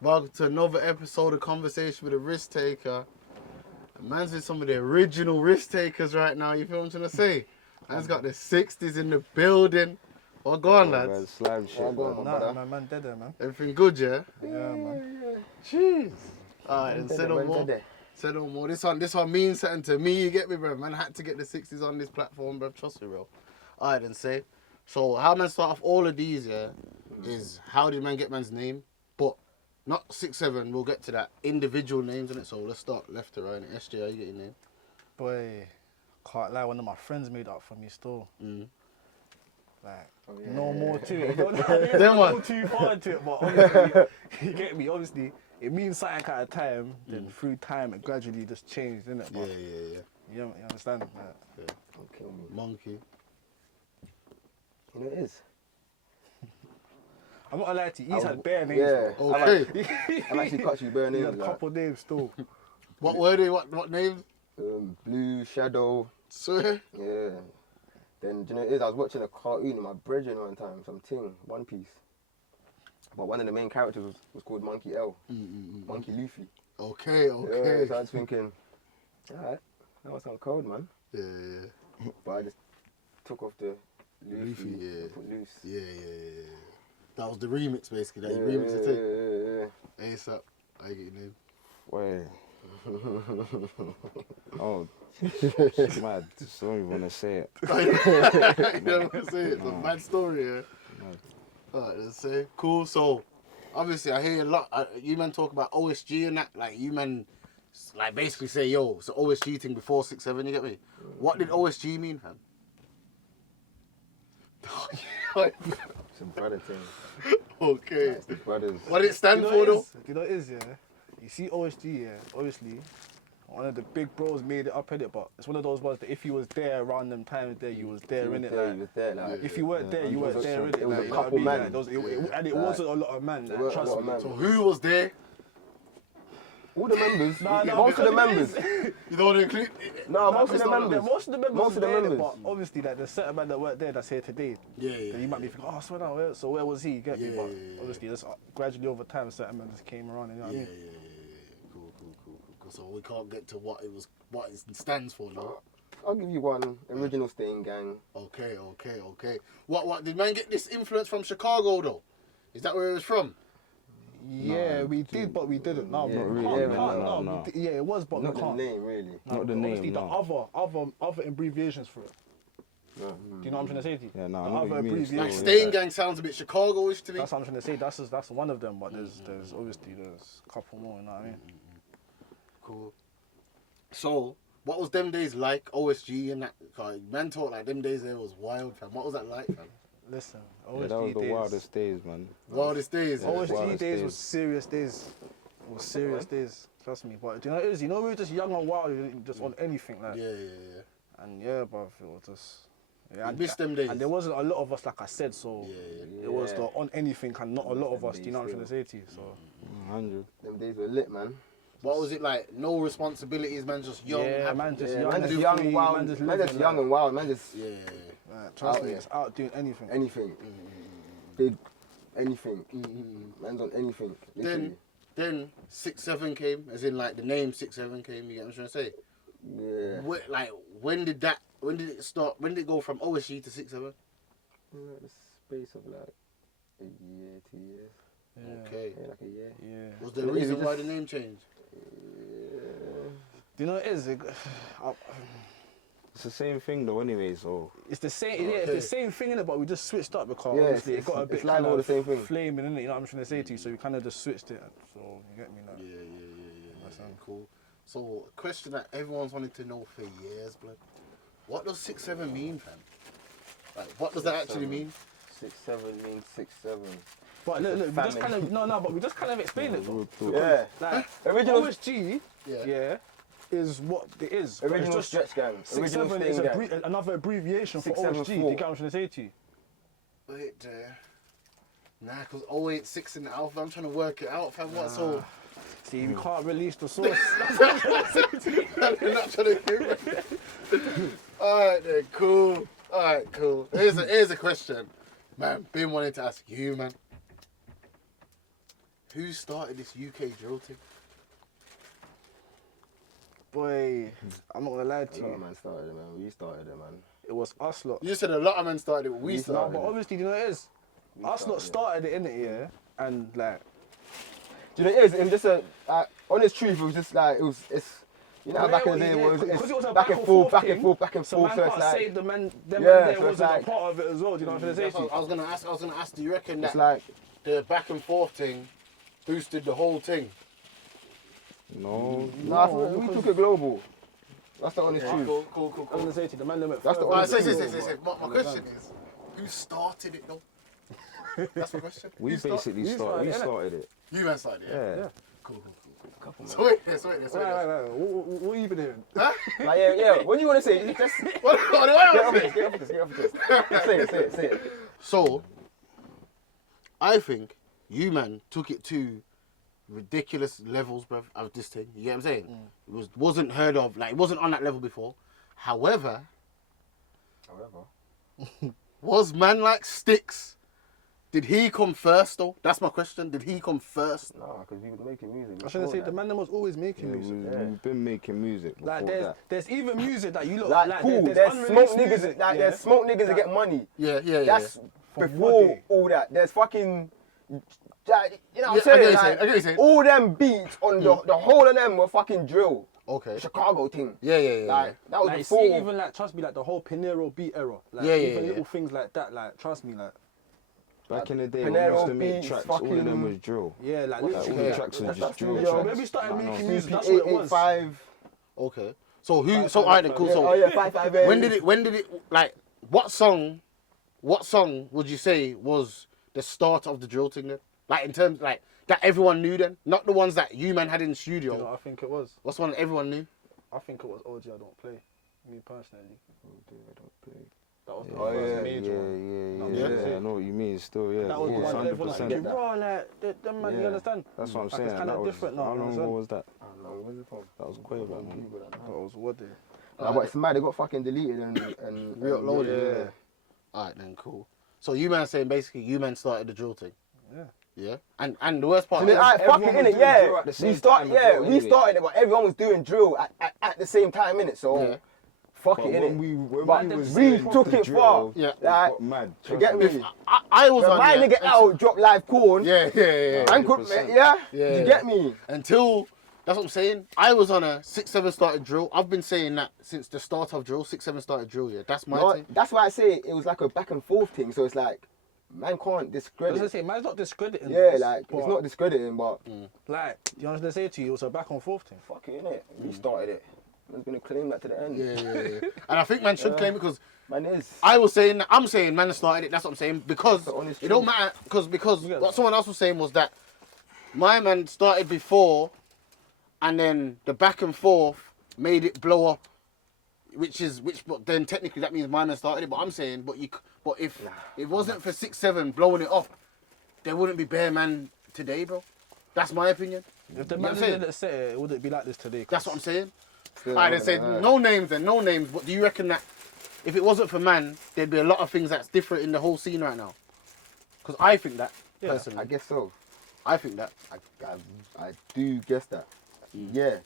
Welcome to another episode of Conversation with a Risktaker. Man's with some of the original risk takers right now, you feel what I'm trying to say? Man's got the 60s in the building. What go on, lads? Man, slime shit, Nah, man. man dead there, man. Everything good, yeah? Yeah, man. Jeez. Alright, then say no more. Say no more. This one means something to me, you get me, bro? Man had to get the 60s on this platform, bro. Trust me, bro. Alright, then say. So, how man start off all of these, yeah, is how did man get man's name? But not 6-7, we'll get to that. Individual names, innit? So, let's start left to right. SJ, how you get your name? Boy, can't lie, one of my friends made up for me still. Like, no more to it. I don't go too far into it, but obviously, you get me, obviously, it means something at a time, then through time it gradually just changed, innit? Yeah. You understand? Like, Okay. Monkey. You know it is. I'm not gonna lie to you, he's had bare names. Yeah. Bro. Okay. I've actually cut you bare He's names. had a couple names still. What were they? What names? Blue, Shadow. Sir? Yeah. Then, do you know what it is? I was watching a cartoon with my brethren one time, some ting, One Piece. But one of the main characters was called Monkey L. Monkey Luffy. Okay. Yeah, so I was thinking, alright, that was sound cold, man. Yeah. But I just took off the Luffy, yeah. and put loose. Yeah. That was the remix, basically. That you remixed the thing. Yeah. ASAP. I get your name. Wait. Oh, mad. Just don't even want to say it. You don't want to say it. It's a bad story, yeah. Mad. Alright, let's say. Cool. So, obviously, I hear a lot. You men talk about OSG and that. Like, you men, like, basically say, yo, it's the OSG thing before 6-7, you get me? What did OSG mean, fam? Some brother thing. Okay. It's the brothers. What did it stand You for, know though? what it is, yeah? You see OSG, yeah, obviously, one of the big bros made it up in it, but it's one of those ones that if you was there around them times there, you was there in it. You was there, like. If you weren't there, you weren't there in it. It was Like, a you know what I couple mean? man. Like, and it wasn't a lot of men, like, weren't a trust lot of me. men. So, who was there? All the members. Nah, Most of the because members. You don't want to include? No, most of the members. Most of the members Most of the were there, members. but obviously, like, there's certain men that weren't there that's here today. Yeah. Then you might be thinking, oh, swear down, so where was he? You get me? Yeah, But yeah. obviously, just gradually over time, certain men just came around, you know what I Yeah. mean? Cool. So we can't get to what it stands for now. I'll give you one. Original Stain Gang. Okay. What did man get this influence from Chicago though? Is that where it was from? Yeah, we did, but we didn't. No, Yeah, we really, can't. no. No. Yeah, it was, but Not we the can't. name, really. Not the Obviously, name, the no. other abbreviations for it. No. Do you know what I'm trying to say to you? Yeah, no, I The know what other you mean, abbreviations. Like Yeah. Stain Gang sounds a bit Chicago-ish to me. That's what I'm trying to say. That's one of them, but there's obviously there's a couple more. You know what I mean? Cool. So, what was them days like? OSG and that. Cause man talk like them days there was wild, fam. What was that like, fam? Listen, Yeah, that was OSG the days. wildest days, man. Wildest days. Yeah. OSG wildest days days. was serious days. It was serious days. Trust me. But do you know what it is? You know we were just young and wild, just on anything like. Yeah. And yeah, bruv, it was just. Yeah, You missed them days. And there wasn't a lot of us, like I said, so Yeah. it was the on anything and not a lot of us. Do you know what I'm trying to say to you? So 100. Them days were lit, man. What was it like? No responsibilities, man. Just young. yeah, happy. man, just Yeah, young, man and just young free, and wild. man, just Man living, just young and wild. Man just Yeah. trust out me, here. it's out doing anything. anything. Big anything. Man's on anything. Literally. Then 6-7 came, as in like the name 6-7 came. You get what I'm trying to say? Yeah. When did it start? When did it go from OSG to 6-7? Like the space of like a year, 2 years. Yeah. Okay. Yeah, like a year. Yeah. Was there And a it reason was why just- the name changed? Do you know what it is? It's the same thing though, anyway. So It's the same. Yeah, it's the same thing in it, but we just switched up because Yeah, obviously it's- it got a it's bit like kind all the of same thing. flaming in it. You know what I'm trying to say to you? So we kind of just switched it. So you get me now? Yeah. Understand. Cool. So, a question that everyone's wanted to know for years, blood. What does 6-7 mean, fam? Like, what does that actually mean? 6-7 means 6-7. But look, we just Famine. kind of but we just kind of explained it though. Yeah. Like Original- OSG, Yeah. is what it is. But it's Original just Stretch Gang. Original 6-7 is Stain Gang. another abbreviation for 6-7-4. OSG. Do you get what I'm trying to say to you? Wait there. Nah, because 086 in the alpha, I'm trying to work it out, fam. What's all? See, we can't release the source. I'm not trying to hear it. Alright then, cool. Alright, cool. Here's a question. Man, been wanting to ask you, man. who started this UK drill thing? Boy, I'm not gonna lie to A lot of you. man started it, man. We started it, man. It was us lot. You said a lot of men started it. We No, started but it. obviously, you know what it is? Us lot started it, innit, yeah? And like, Do you know what it is? It was just a, honest truth, it was just like, it's, you know how back in the day, because it was a back and forth, back and thing, forth, back and so forth, man so it's can't like, say the man, them Yeah, man there so it's wasn't like- a part of it as well, do you know what I'm trying to say to you? I was gonna ask, do you reckon it's that like, the back and forth thing boosted the whole thing? No. nah, we took it global. That's the honest truth. Cool. I was gonna say to you, the man that went That's the further. honest Say. My question is, who started it though? That's my question. We basically started it. You man started it. Yeah. Cool. So wait there. Right. What have you been hearing? Huh? Like, yeah, what do you want to say? Just What do I say? get off this. Say it. So, I think you man took it to ridiculous levels, bruv, of this thing. You get what I'm saying? It wasn't heard of, like, it wasn't on that level before. However, was man like Sticks? Did he come first though? That's my question. Did he come first? Nah, because we were making music. I shouldn't say the man that was always making music. We've been making music before Like that. there's even music that you look Like, cool, there's smoke unreleased niggas, music, like, yeah? there's smoke niggas that get money. Yeah. That's From before what day? all that. There's fucking, like, you know what I'm Yeah, I get saying? what you're Like, saying, I get what you're saying. all them beats on the whole of them were fucking drill. Okay. Chicago thing. Yeah. Like, that was Like, before. see, even like, trust me, like the whole Pinero beat era. Like, Yeah, even yeah. little things like that, like, trust me, like, Back in the day, when we Panero used to make beats, tracks, all of them fucking- was drill. yeah, like Like, all literally. the tracks were That's just drill studio. tracks. When we started Like, making no. music, that's what it was. CP885. Okay. So who? So alright then, cool. Yeah, So oh yeah, 558. when did it? Like, what song would you say was the start of the drill thing then? Like in terms like that everyone knew then, not the ones that you man had in the studio. You know what I think it was? What's the one that everyone knew? I think it was OG I Don't Play. Me personally. That was the Oh, first yeah, major one. Yeah, I know what you mean. Still, yeah. That was the one that everyone was 100%. like, bro, like, them man, you Yeah. understand? That's what I'm Like, saying. it's kinda That was, different now, how you long understand? ago was that? I don't know, where's it from? That was way back, man. That was what day? Nah, but it's mad, they got fucking deleted and Re-uploaded. yeah. Alright then, cool. So you man saying basically you man started the drill thing. Yeah. Yeah. And the worst part And then, is alright, fuck it, everyone was innit? doing Yeah, drill at the same we start, time as yeah, well, we anyway. started it, but everyone was doing drill at the same time, innit? So, Yeah. fuck But it, when innit? we But was we doing took the it drill, far. Yeah. it Like, got mad. you get trust me? I was When on my there nigga L drop live corn, Yeah. and could, 100%. yeah? Yeah. You get me? Until that's what I'm saying. I was on a 6-7 started drill. I've been saying that since the start of drill. 6-7 started drill. Yeah, that's my No, thing. that's why I say it was like a back and forth thing. So it's like, man can't I was discredit. gonna say, man's not discrediting Yeah, this, like, but, it's not discrediting, but like, you know what I'm gonna say to you, it was a back and forth thing. fuck it, innit? We started it. Man's gonna claim that to the end. Yeah. And I think man should claim it because Man is. I'm saying man started it. That's what I'm saying because the honest it don't truth. matter because Yeah. what someone else was saying was that my man started before, and then the back and forth made it blow up, but then technically that means my man started it. But I'm saying, but if it wasn't for 6-7 blowing it up, there wouldn't be Bear Man today, bro. That's my opinion. If the You know man what I'm saying? didn't say it, it wouldn't be like this today. That's what I'm saying. Still, I didn't say no names. But do you reckon that if it wasn't for man, there'd be a lot of things that's different in the whole scene right now? Because I think that personally. I guess so. I think that. I do guess that. Yeah,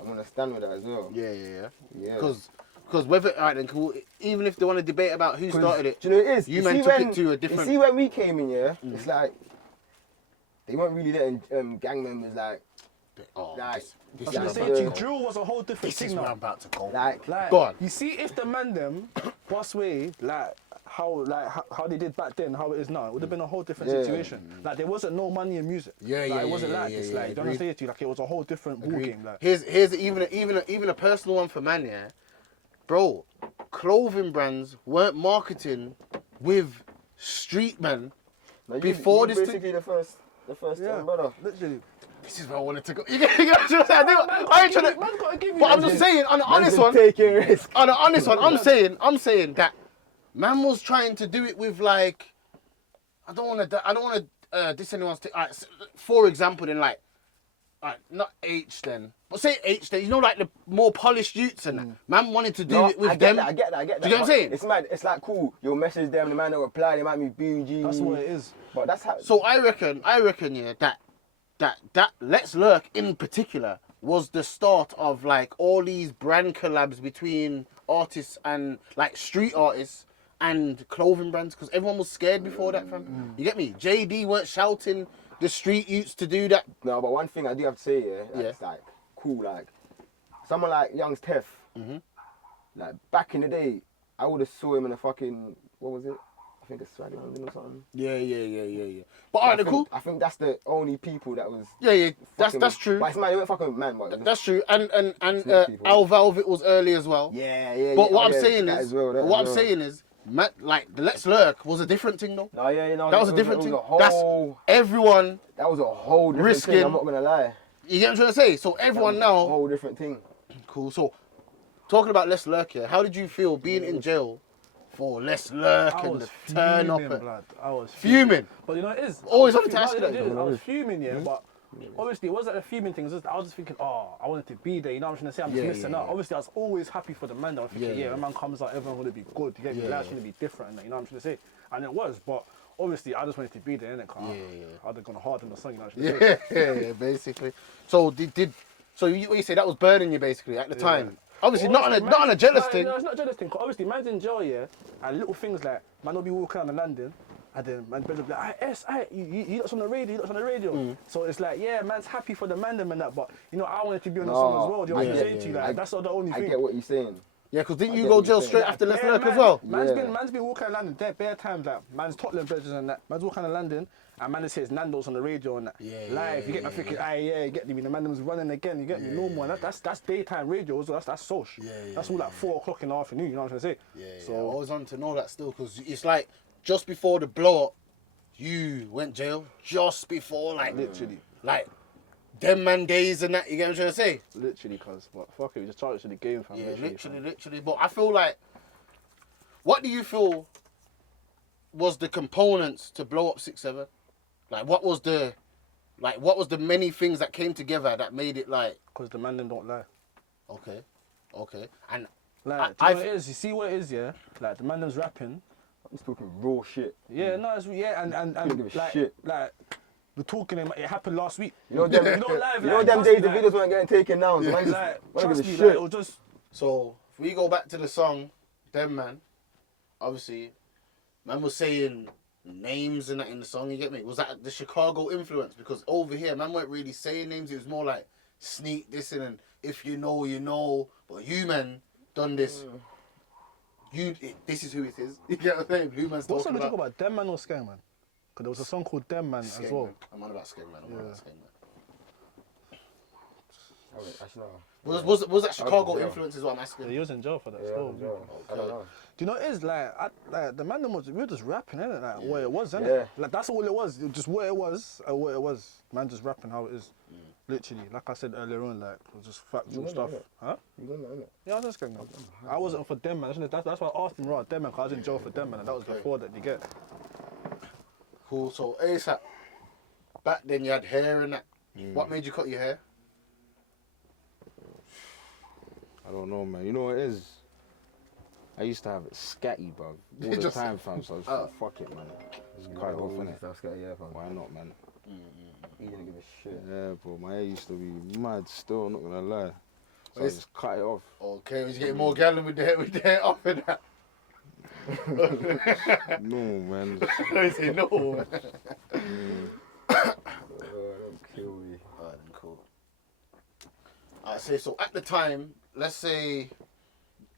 I'm gonna stand with that as well. Yeah. Yeah. Because whether alright then cool. Even if they want to debate about who started it, Do you know what it is? you man took it to a different. You see when we came in, yeah, it's like they weren't really letting gang members like Oh, like this I was is gonna where say I'm to about you, to go. drill was a whole different This thing is where now. I'm about to go. like Like, Go on. you see, if the man them boss way, like how they did back then, how it is now, it would have been a whole different Yeah. situation. Like there wasn't no money in music. Yeah, like, yeah, it wasn't yeah, like yeah, this. yeah, Like, you don't agreed. say it to you, like it was a whole different ball Agreed. game. Like, Here's even a personal one for man, yeah. Bro, clothing brands weren't marketing with street men. now Before you this basically the first yeah, brother. literally. This is where I wanted to go. You get what I'm saying? I ain't trying to. Man's gotta give you But I'm that. just saying, on the honest Man's one, taking risk. on the honest one, I'm saying that man was trying to do it with like, I don't want to diss anyone's. For example, then like, Alright, not H then. But say H then. You know, like the more polished youths and that. Man wanted to do it with them. I get that. Do you get what I'm saying? It's mad. It's like cool. You'll message them, the man don't reply. They might be bougie. That's what it is. But that's how. So I reckon, yeah, that Let's Lurk in particular was the start of like all these brand collabs between artists and like street artists and clothing brands because everyone was scared before that, fam. You get me? JD weren't shouting the street youths to do that. No, but one thing I do have to say, it's like cool, like someone like Young's Tef. Like back in the day, I would have saw him in a fucking what was it? I think a Swaggy London or something. Yeah. But alright, cool. I think that's the only people that was. Yeah. That's true. But it's man, you weren't fucking with man, but That's true. And Al Velvet was early as well. Yeah. But what I'm saying is, like the Let's Lurk was a different thing though. No, yeah, that was a different thing. That's everyone. That was a whole different risking. thing. I'm not gonna lie. You get what I'm trying to say? So everyone now. A whole different thing. Cool. So talking about Let's Lurk here, how did you feel being in jail for Let's Lurk and the turn up? Blood. I was fuming. But you know it is. Always wanted to ask you that. I was fuming, yeah, but obviously it wasn't a fuming thing. I was just thinking, I wanted to be there. You know what I'm trying to say? I'm just missing out. Obviously, I was always happy for the man. I was thinking, when man comes out, everyone gonna be good. You get me? Life's gonna be different. You know what I'm trying to say? And it was, but obviously I just wanted to be there, innit? I'd have gone hard on the song. You know what I'm trying to say? Yeah, basically. So so you say that was burning you basically at the time? Obviously, not on a jealous thing. No, it's not a jealous thing. Cause obviously, man's in jail, and little things like man will be walking around the landing, and then man's will be like, you lot's on the radio, So it's like, man's happy for the man and that, but you know, I wanted to be on the song as well. Do you know what I'm saying to you? Like, that's not the only thing. I get what you're saying. Yeah, because didn't you go jail straight after Let's Lurk as well? Man's been walking around London there bare times, like man's Tottenham bridges and that. Man's walking around London and man says Nando's on the radio and that. Live, you get me thinking, you get me. The man was running again, you get me normal. And that's daytime radio as well. That's social. That's all like 4 o'clock in the afternoon. You know what I'm trying to say? So I was on to know that still because it's like just before the blow up, you went jail just before literally them man days and that. You get what I'm trying to say? Literally, cause fuck it, we just charged to the game, fam. Literally. But I feel like, what do you feel was the components to blow up 6-7? Like, what was the many things that came together that made it like? Cause the man them don't lie. Okay. And like, do you know what it is? You see what it is, yeah? Like the man them's rapping. He's talking raw shit. Yeah, no, it's and give a like shit. like. We're talking, it happened last week. You know them, them days the videos weren't getting taken down. So trust me, shit. it was just... So, if we go back to the song, Them Man, obviously, man was saying names and that in the song, you get me? Was that the Chicago influence? Because over here, man weren't really saying names, it was more like sneak this in and if you know, you know. But you, man, done this. This is who it is. You get what I'm saying? Who man's what song talking we talk about? about, Dem Man or Skeng Man? Because there was a song called Dem Man as well. I'm on about Skeng Man. Was that Chicago influence is what I'm asking? Yeah, he was in jail for that still. I don't know. Do you know what it is? Like the man we were just rapping, innit? Like what it was, innit? Like that's all it was. Just what it was, what it was. Man just rapping how it is. Literally, like I said earlier on, like it was just factual stuff. Huh? Yeah, I was just going. I wasn't for Dem Man. That's why I asked him right, Dem Man, because I was in jail for Dem Man, and that was before that. You get. Cool. So ASAP, back then you had hair and that. What made you cut your hair? I don't know, man. You know what it is? I used to have it scatty, bro, all the time, fam. So I was like, fuck it, man. Just cut it off, innit? Why not, man? He didn't give a shit. Yeah, bro. My hair used to be mad still, not gonna lie. So I just cut it off. Okay, was you getting more gallon with the hair off and that? No, man. I say no. Don't kill me. Alright, then cool. I say so. At the time, let's say,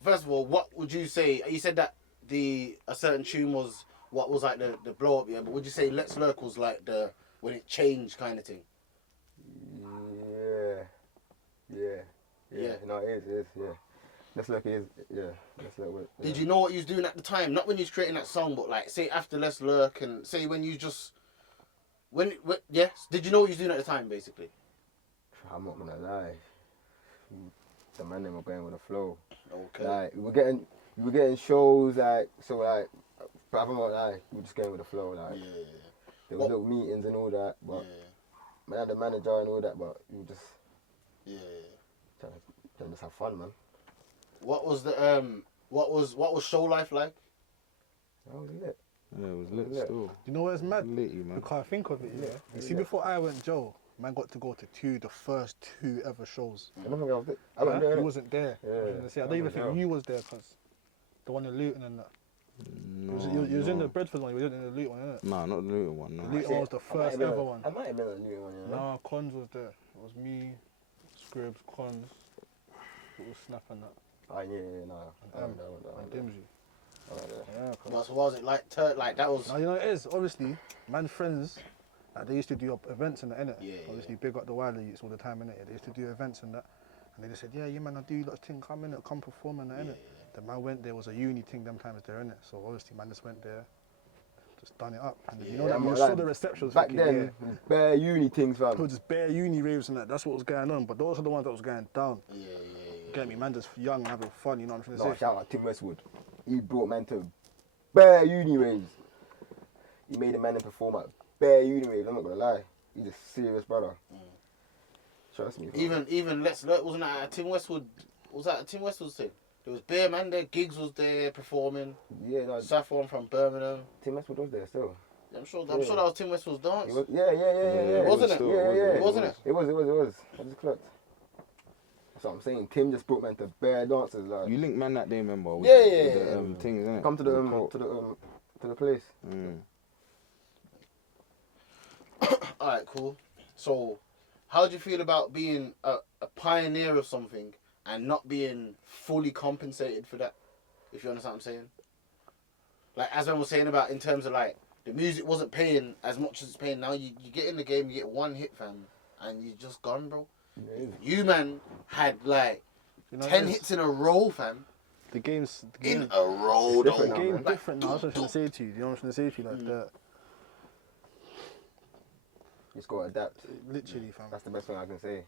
first of all, what would you say? You said that a certain tune was what was like the blow up, yeah. But would you say Let's Lurk was like the when it changed kind of thing? Yeah. No, it is. Yeah. Let's Lurk is. Yeah. Let's Lurk. Did you know what you was doing at the time? Not when you was creating that song, but like say after Let's Lurk and say when you just yes. Did you know what you was doing at the time, basically? I'm not gonna lie. The man them were going with the flow. Okay. Like we were getting shows like so like. But I'm not lie. We were just going with the flow. Like there was little meetings and all that, but man had the manager and all that, but you just Yeah. trying to just have fun, man. What was the what was show life like? That was lit. Yeah, it was lit Yeah. still. You know what's mad? Litty, man. You can't think of it, yeah. You see, before I went Joe, man got to go to the first 2 ever shows. I don't think I was there. I wasn't there. You innit? wasn't there. Yeah. I don't even think you was there, cause the one in Luton and that. No, You was in the Bradford one, you wasn't in the Luton one, innit? Nah, not the Luton one, no. The Luton one was the first ever one. I might have been a new one, you know. Nah, Cons was there. It was me, Scribs, Cons, little Snap and that, Oh, yeah, no. and Dimsy. Yeah, But so what was it like? Like that was. now you know what it is. Obviously, man, friends, like, they used to do events and that, innit? Yeah, Obviously, big up the Wilder youths all the time, innit? They used to do events and that, and they just said, yeah, man, I do lots of things. Come in, come perform and that, innit? The man went there, was a uni thing them times there, innit? So obviously, man just went there, just done it up. And you know Yeah, that man, you saw like, the receptions Back thinking, then, bare uni things, it fam. was just bare uni raves and that. That's what was going on. But those are the ones that was going down. Yeah. Get me, man, just young and having fun. You know what I'm No, trying to say? shout out Tim Westwood. He brought man to bare uni raves. He made a man perform at bare uni raves. I'm not gonna lie. He's a serious brother. Trust me. fam. Even Let's Lurk wasn't that at Tim Westwood? Was that at Tim Westwood's thing? There was Bear Man there. Giggs was there performing. Yeah, no. Saffron from Birmingham. Tim Westwood was there still. I'm sure that was Tim Westwood's dance. He was, yeah. Wasn't it? Yeah. Wasn't it? It was. I just clocked. That's what I'm saying. Tim just brought man to bare dances. Like, You link man that day, remember? With Yeah, the, yeah, with the, yeah. things, innit? come to With the coat. to the place. Alright, cool. So, how do you feel about being a pioneer of something and not being fully compensated for that? If you understand what I'm saying? Like, as I was saying about in terms of like, the music wasn't paying as much as it's paying now. You get in the game, you get one hit, fam, and you're just gone, bro. Yeah. You, man, had like You know, 10 it's- hits in a row, fam. The game's In a row, It's different though. now, game man. different now. That's what I'm trying to say to you. You know what I'm trying to say to you? Like that. You just gotta adapt. Literally, fam. That's the best thing I can say.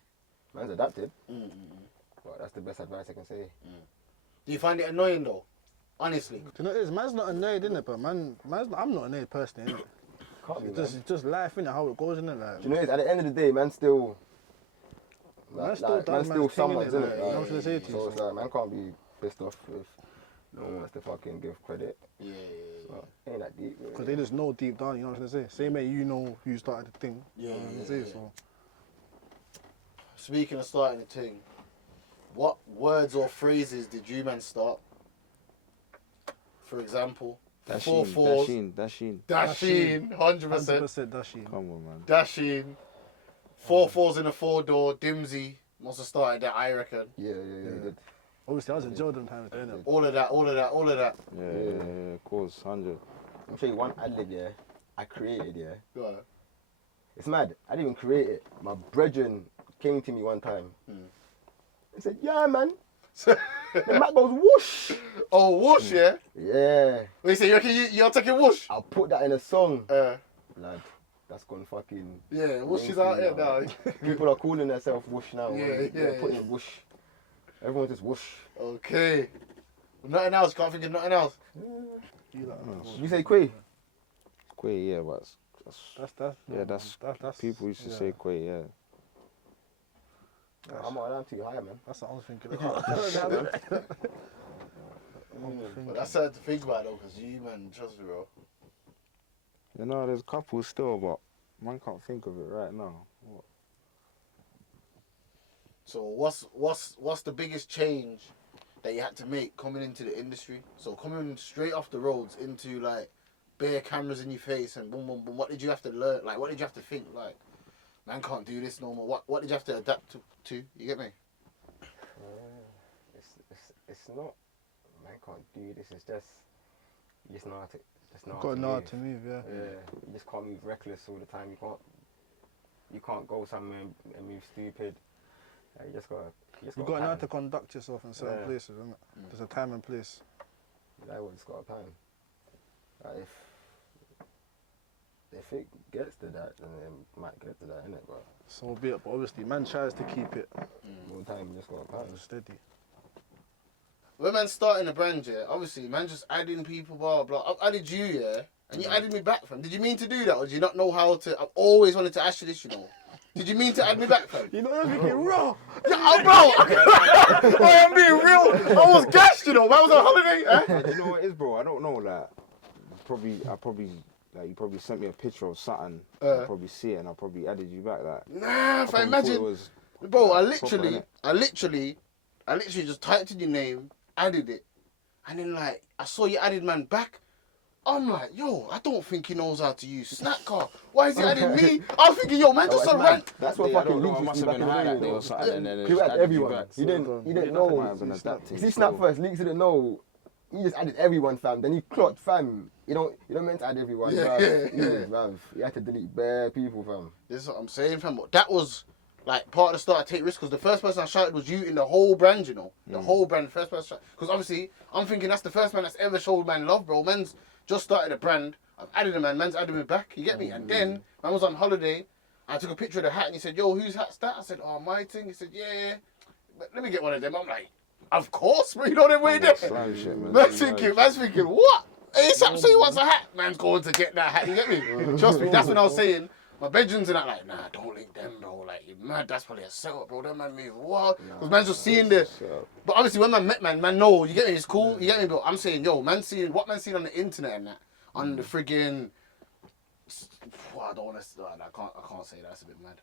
Man's adapted, Mm. but that's the best advice I can say. Do you find it annoying, though? Honestly. Do you know what it is? Man's not annoyed, innit? But I'm not annoyed personally, innit? Can't be, man. It's just life, innit? How it goes, innit? Like, Do you know what it is? At the end of the day, man still. Man still does man still man's thing, someone, innit? isn't Like, it? you know what I'm trying to say to you, So it's so- like, man can't be pissed off if no one wants to fucking give credit. Yeah. So, ain't that deep. Really. Because they just know deep down, you know what I'm trying to say? Same way you know who started the thing. Yeah, you know what I'm yeah, trying to say? yeah. So, Speaking of starting a thing, what words or phrases did you man start? For example, four fours. Dasheen. Dasheen, 100%. 100% Dashi. Come on, man. Dasheen. 4-4s in a 4-door. Dimsy must have started that, I reckon. Yeah, he did. Obviously, I was in jail them times, innit? All of that. Yeah, of course, 100. I'll show you one ad-lib, yeah. I created, yeah. Go on. It's mad. I didn't even create it. My brethren came to me one time. He said, yeah, man. The Mac goes whoosh. Oh, whoosh, yeah? Yeah. What you say, you reckon you're taking whoosh? I'll put that in a song. Uh, Lad, that's gone fucking... yeah, whoosh is out here now. People are calling themselves whoosh now. Yeah, man. They're yeah, putting yeah. a whoosh. Everyone's just whoosh. Okay. Nothing else, can't think of nothing else. You like, You say Quay? Quay, yeah, but that's people used to yeah. say Quay, yeah. I'm too high, man. That's what I was thinking. But that's sad to think about, though, because you, man, trust me, bro. You know, there's a couple still, but man can't think of it right now. What? So what's the biggest change that you had to make coming into the industry? So coming straight off the roads into like bare cameras in your face and boom boom boom. What did you have to learn? Like what did you have to think? Like man can't do this no more. What did you have to adapt to? You get me? It's not, man can't do this. It's just, you just know how to, Got to know how to move, yeah. You just can't move reckless all the time. You can't go somewhere and move stupid. You just gotta. You got to know how to conduct yourself in certain Yeah. places, isn't it? There's a time and place. That one's got a plan. Like if it gets to that, then it might get to that, innit? But So be it. But obviously, man tries to keep it all the time, you just got a plan. steady. When man starting a brand, yeah, obviously man just adding people, blah blah. I added you, yeah, and you added me back, fam. Did you mean to do that, or did you not know how to? I've always wanted to ask you this, you know. Did you mean to add me back, fam? You know, you're thinking raw. Yeah, bro. I'm being real. I was gassed, you know. I was on holiday. You know what it is, bro? I don't know. Like, you probably sent me a picture of something. I probably see it, and I probably added you back. Like, Nah, if I imagine, bro, I literally just typed in your name, added it, and then like I saw you added man back. I'm like, yo, I don't think he knows how to use Snapcard. Why is he adding me? I'm thinking, yo, man, just a rant. That's what fucking leaks must have been high that day or something, and then he added everyone. He didn't know. You See, Snap first, leaks didn't know. He just added everyone, fam. Then he clocked, fam. You don't meant to add everyone, fam. You had to delete bare people, fam. This is what I'm saying, fam. But that was like part of the start of Take Risks, because the first person I shouted was you in the whole brand, you know, the whole brand. First person, because obviously I'm thinking that's the first man that's ever showed man love, bro. Man's just started a brand. I've added a man. Man's added me back. You get me? And then man was on holiday. I took a picture of the hat and he said, "Yo, whose hat's that?" I said, "Oh, my thing." He said, "Yeah, but let me get one of them." I'm like, "Of course, bro. You know them way there." Man's thinking, what? ASAP say he wants a hat. Man's going to get that hat. You get me? Trust me. That's when I was saying. My bedrooms and that, like, nah, don't link them, bro. Like, you mad, that's probably a setup, bro. That man move wild. Because man's just seeing the... But obviously, when man met man know, you get me, it's cool, you get me, but I'm saying, yo, man seeing, what man seeing on the internet and that, on the friggin'... I don't want to... I can't say that, that's a bit mad.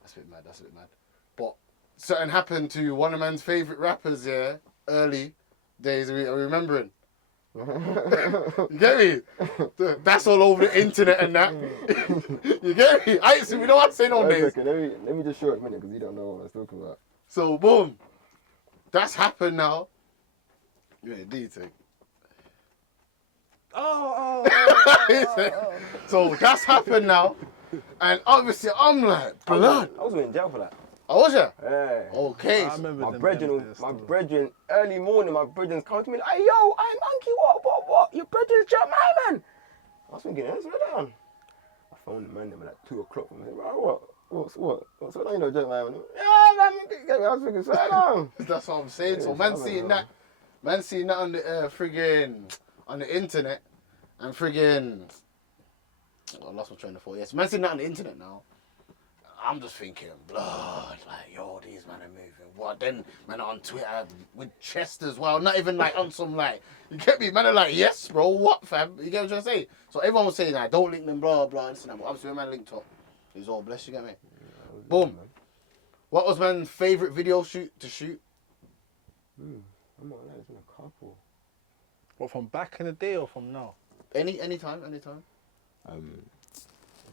That's a bit mad. But something happened to one of man's favourite rappers, yeah, early days, are we remembering? You get me? That's all over the internet and that. You get me? We don't want to say no names. Let me just show it a minute because you don't know what I was talking about. So boom, that's happened now. Yeah, D-Take. So that's happened now, and obviously I'm like, blood. I was in jail for that. Oh, was ya? Yeah. Okay. I remember My brethren, early morning, my brethren come to me like, "Hey, yo, I'm Monkey, what? Your brethren's jumped my man." I was thinking, slow down. I phoned the man at like 2 o'clock. I said, "Bro, what's going on, you know, jump my man?" "Yeah, man." I was thinking, slow down. That's what I'm saying. So man seeing that on the on the internet, and friggin', I lost my train of thought. Yes, man seeing that on the internet now. I'm just thinking, blood, like, yo, these men are moving. What? Then, man, on Twitter with chest as well. Not even like on some, like, you get me? Man are like, yes, bro, what, fam? You get what I'm trying to say? So everyone was saying, like, don't link them, blah, blah, this and that. But obviously, when man linked up, he was all blessed, you get me? Boom. What was man's favourite video to shoot? I'm not lying, it's been a couple. What, from back in the day or from now? Anytime. It's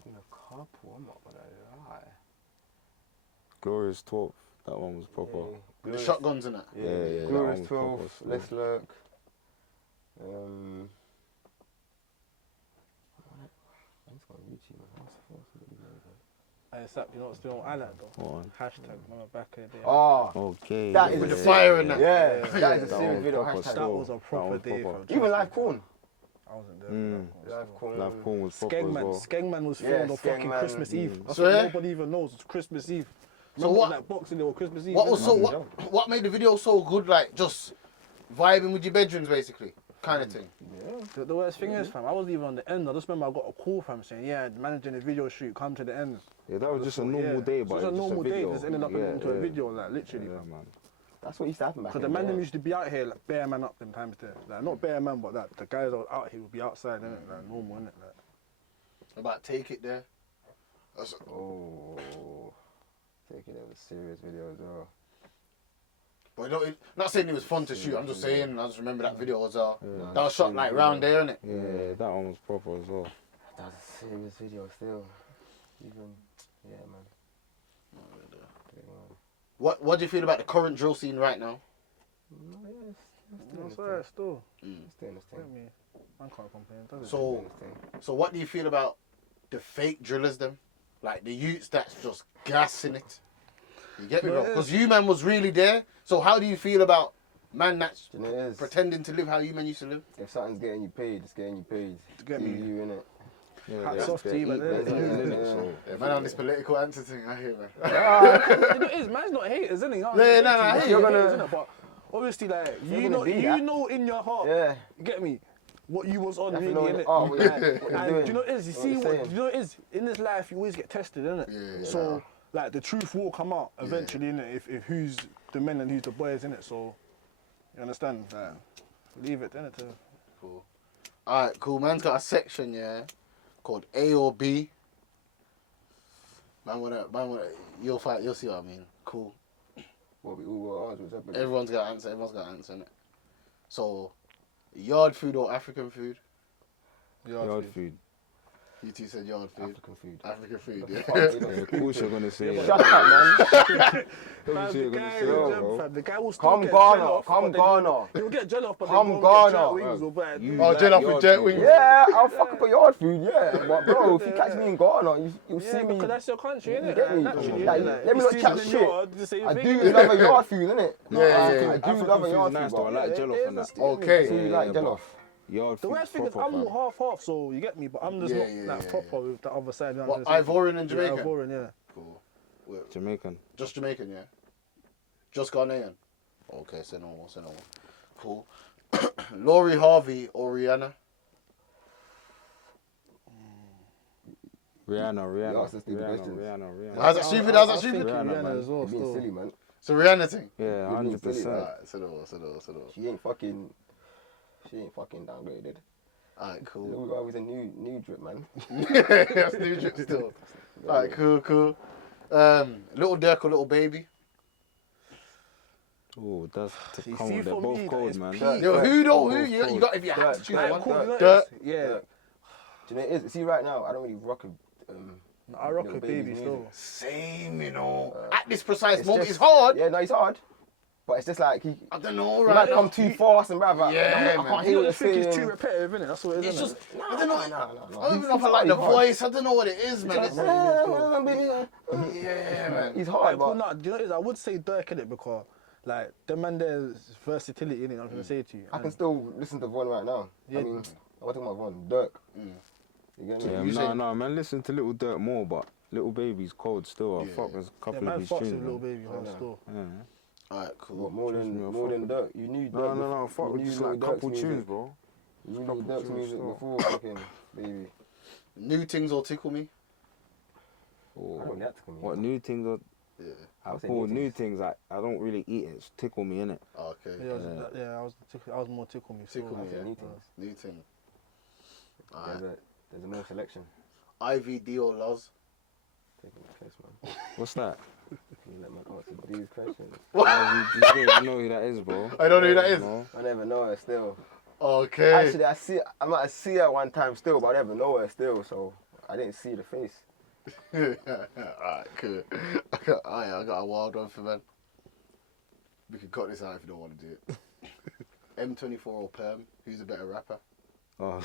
been a couple, I'm not gonna lie. Glorious 12, that one was proper. With the shotguns and that. Yeah. Glorious 12, Let's Lurk. It's on YouTube, man. You know what's still on I like though? What one? Hashtag, remember back in the day. Oh, Okay. that is With the fire and that. Yeah, that is a That serious was video. proper Hashtag. That still. was a proper day, fam. Even Live Corn. I wasn't there. Live Corn. Live Corn was proper as well. Skengman was filmed on fucking Skengman. Christmas Eve. That's Swear? what nobody even knows. It's Christmas Eve. So Remember what? That boxing there on Christmas Eve. What was innit? what made the video so good? Like just vibing with your bedrooms, basically, kind of thing. The worst thing is, fam, I wasn't even on the end. I just remember I got a call from saying, "Yeah, managing the video shoot, come to the end." Yeah, that was just a normal day, but just a normal day. video. Just ended up into a video, like literally. Yeah, man. That's what used to happen back Because the man them used to be out here, like bare man up them times there. Like not bare man, but like the guys that were out here would be outside, innit? Like normal, innit? Like. About Take It there. Oh, Take It, that was a serious video as well. But not saying it was fun to shoot. I'm just saying I just remember that video was that was shot like round there, innit? Yeah, that one was proper as well. That was a serious video still. Even, yeah, man. What do you feel about the current drill scene right now? No, sorry, still. Stay in this thing. I can't complain, does it? So what do you feel about the fake drillers then? Like the youths that's just gassing it. You get me, bro? Because you man was really there. So how do you feel about man that's pretending to live how you man used to live? If something's getting you paid, it's getting you paid. To get me. You in it. Hats off to you, man. Yeah, man, on this political answer thing, I hear, man. It is, man's not haters, isn't he? No, I hear you. But obviously, like, you know in your heart, you get me, what you was on really, innit? And do you know what it is? You see what, you know what it is? In this life, you always get tested, innit? Yeah. So, like the truth will come out eventually, innit? If who's the men and who's the boys, innit? So you understand? Like, leave it, innit? Cool. Alright, cool. Man's got a section, yeah, called A or B. Man, you'll see what I mean. Cool. What we all got answers. Everyone's got an answer, innit? So, yard food or African food? Yard food. You two said yard food. African food. Yeah. Of course you're gonna say that. Shut up, man. The guy will still Come get Ghana, jollof, come but then Ghana. He'll get jollof, but Come then Ghana. wings or better. Jollof with jet wings. Yeah, I'll fuck up a yard food, yeah. But bro, if you catch me in Ghana, you'll see me. Because that's your country, You innit? get me? Naturally, Like, innit? let me You not see chat him in the shit. yard, you say your I thing. do love a yard food, innit? Yeah. I do African love a food yard is nice food, though. I bro. like jollof and that. Okay. So you like jollof? Yard The food. worst thing is I'm half, so you get me, but I'm just not proper with the other side. What, Ivorian and Jamaican? Yeah, Ivorian, yeah. Cool. Jamaican. Just Jamaican, yeah? Just Ghanaian? Okay, say no more. Cool. Lori Harvey or Rihanna? Rihanna. asked us stupid questions. Rihanna. How's that stupid? How's that stupid? Rihanna, Rihanna man. as well, You're being still. silly, man. It's a Rihanna thing. Yeah, You're being silly, 100%. man. Alright, say no more. She ain't fucking downgraded. Alright, cool. Lil Harvey's a new drip, man. That's new drip still. Alright, cool. Little Dirk or Little Baby? Oh, that's You come see, on. They're for both me, cold, that man. is Yo, who though? Who? Both You cold. got if you had to choose Like, one. cool, you know, Dirk. Yeah. Do you know what it is? See, right now, I don't really rock I rock Lil a baby Baby's still. Same, you know. At this precise It's moment, just- it's hard. Yeah, no, it's hard. But it's just like he I don't know, might right? come too fast and brother. Yeah, I man. can't You hear know, what I think you're it's too saying. repetitive, innit? That's what it is, It's innit? just, I don't know. No. I don't even know if I like the voice. I don't know what it is, man. It's, yeah, man. He's Like, hard, well, but no, do you know what it is? I would say Dirk in it because, like, the man there's versatility in it. I'm gonna say to you. I can still listen to Von right now. Yeah. I mean, I'm talking about Von. Dirk. You get me? Yeah, You say- no, man. Listen to Little Dirt more, but Little Baby's cold still. I fuck with a Yeah, couple man, of his fucks tunes. with Lil man. Baby hard still. Yeah. Alright, cool. What, more than Dirk? You knew Dirk. No. Fuck with just like a couple tunes, bro. You knew couple Dirk's tunes music still. before fucking baby. New Things or Tickle Me? Or I don't have to come what here. new things? Are, Yeah. I say pull new new things. I don't really eat it. It's tickle me innit. Okay. Yeah, I was more tickle me. Tickle still. me, say yeah. new things. New Thing. Alright. There's a more selection. IVD or Loz? Taking the piss, man. What's that? You let man answer these questions. You don't even know who that is, bro. I don't know who that is. No. I never know her still. Okay. Actually, I might see her one time still, but I never know her still, so I didn't see the face. Alright, cool. I got a wild one for man. We can cut this out if you don't want to do it. M24 or Perm? Who's a better rapper? Oh.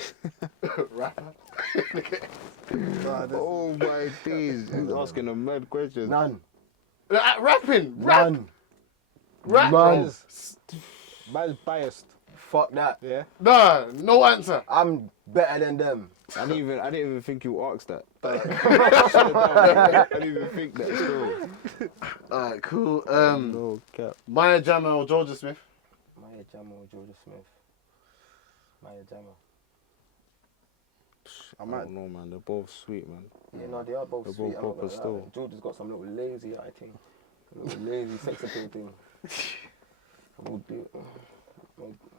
Rapper? Oh my days. He's asking a mad question. None. Rapping! Rap! None. Rap! None. Man's biased. Fuck that. Yeah. Nah, no answer. I'm better than them. I didn't even think you asked that. I didn't even think that still. Alright, cool. No cap. Maya Jama or Georgia Smith? Maya Jama or Georgia Smith? Maya Jama. I don't know, man. They're both sweet, man. Yeah, no, they are both They're sweet. both I'm not proper gonna lie. still. Georgia's got some little lazy, I think. A little lazy sex appeal thing. I would do.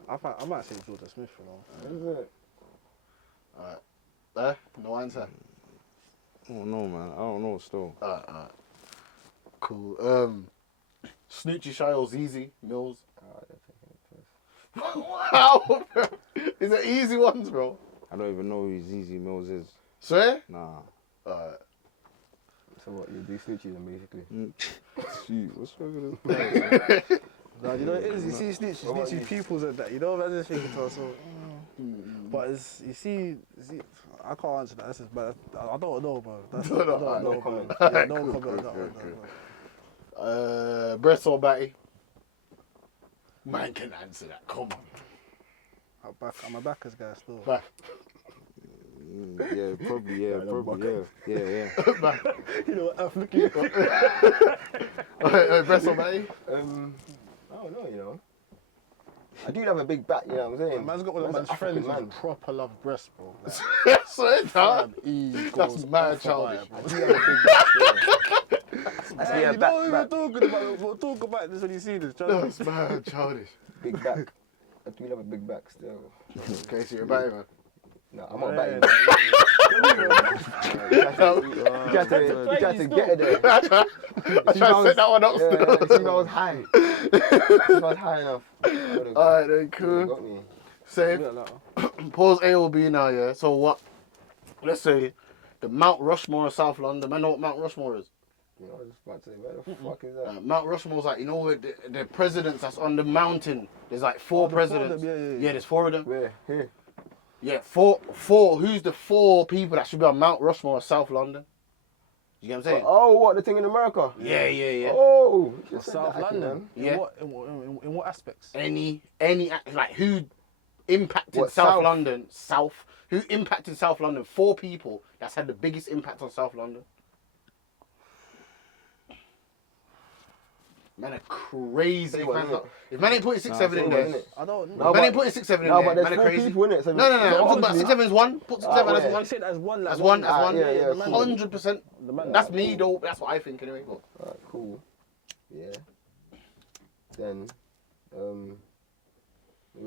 I might say Jordan Smith, you know. What is it? Alright. No answer. I don't know, man. I don't know still. Alright. Cool. Snoochie Shy or ZZ Mills? Oh, they're taking it first. Wow, bro. Is it easy ones, bro? I don't even know who ZZ Mills is. Swear? Nah. Alright. So what, you do snitches then basically? Shoot, what's wrong with this guy? Nah, you know what it is? You see snitchy pupils and that. You know what I'm thinking to so. But it's, you see, I can't answer that. This is bad. I don't know, bro. I don't know, comment. bro. Yeah, Cool, no comment. cool. Breast or Batty? Man can answer that. Come on. I'm a backers guy still. Back. Yeah, probably, yeah. You know what I'm looking for? Breast or Batty? I don't know, you know. I do have a big back, you know what I'm saying? Man's got one of Man's man's an friends African who proper love breasts, bro. Swear, dog. He That's goes mad off childish. about I it, do have a big back still. yeah, you back, know back. we'll talk about this when you see this. That's mad childish. Big back. I do love a big back still. Okay, so you're a batty man. No, I'm not Yeah. batting. You have to get it there. I tried to set that one up Yeah, still. see if I was high. See if I was high enough. Alright then, cool. Got me. Safe. Pause A or B now, yeah? So what, let's say, the Mount Rushmore of South London. Man know what Mount Rushmore is? You know, I was just about to say, where the fuck is that? Mount Rushmore's like, you know where the presidents that's on the mountain, there's like four presidents. Yeah, there's 4 of them. Where? Here. Yeah, four. Who's the 4 people that should be on Mount Rushmore of South London? You get what I'm saying? Oh, what, the thing in America? Yeah. Oh, you said South that, actually, London. man. Yeah. In what aspects? Any like who impacted What, South South? London? Who impacted South London? 4 people that's had the biggest impact on South London. Man are crazy. Say what, Man, innit? if man ain't putting 6, 7 in say there, what, innit? I don't No, know. man ain't putting 6, 7 in No, there. but there's Man are 4 crazy. people in it. So No. I'm talking about obviously- 6, 7 is 1. Put 6, 7 as yeah. 1. I said as one. As one. yeah, the man. 100%. The man. That's me though. That's what I think anyway. But Alright, cool. Yeah. Then, who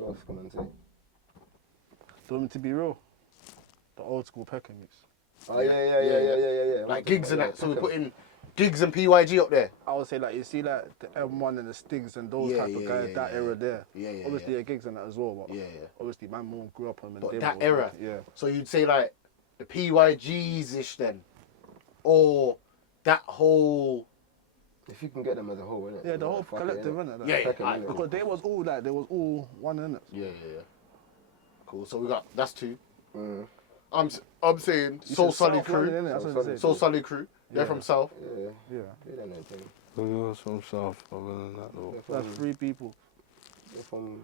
else can I say? Do you want me to be real? The old school Peckham youths. Oh, yeah. like gigs and that. So we put in gigs and PYG up there. I would say like you see like the M1 and the Stigs and those Yeah, type of yeah, guys, yeah, that yeah. era there. Yeah. Obviously the gigs and that as well, but Yeah. obviously man more grew up on them. But and that they were- era. Yeah. So you'd say like the PYGs ish then, or that whole. If you can get them as a whole, innit? Yeah, the whole Fuck it, collective, innit? innit? Yeah, Peckham, alright, innit? Because they was all one in it. Yeah. Cool. So we got that's 2. Mm. I'm saying Soul Solid Crew. That's what I said. Soul Solid Crew. They're Yeah. from South. Yeah. Yeah. They don't know anything. Who else from South other than that though? They're That's from, 3 people. they're from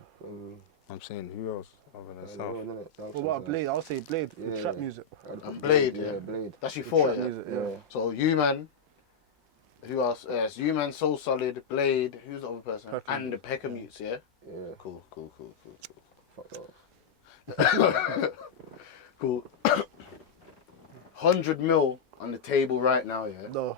I'm saying who else other than no, South? innit? South, What about South. Blade? I'll say Blade with Yeah. trap music. Blade, Yeah, yeah. Blade. That's your With 4. trap Yeah. music, Yeah. So you man. Who else? Yes, you man, Soul Solid, Blade. Who's the other person? Peckham. And the Peckham Youths, yeah. Yeah. Cool. Fucked off. Cool. 100 mil on the table right now, yeah. No.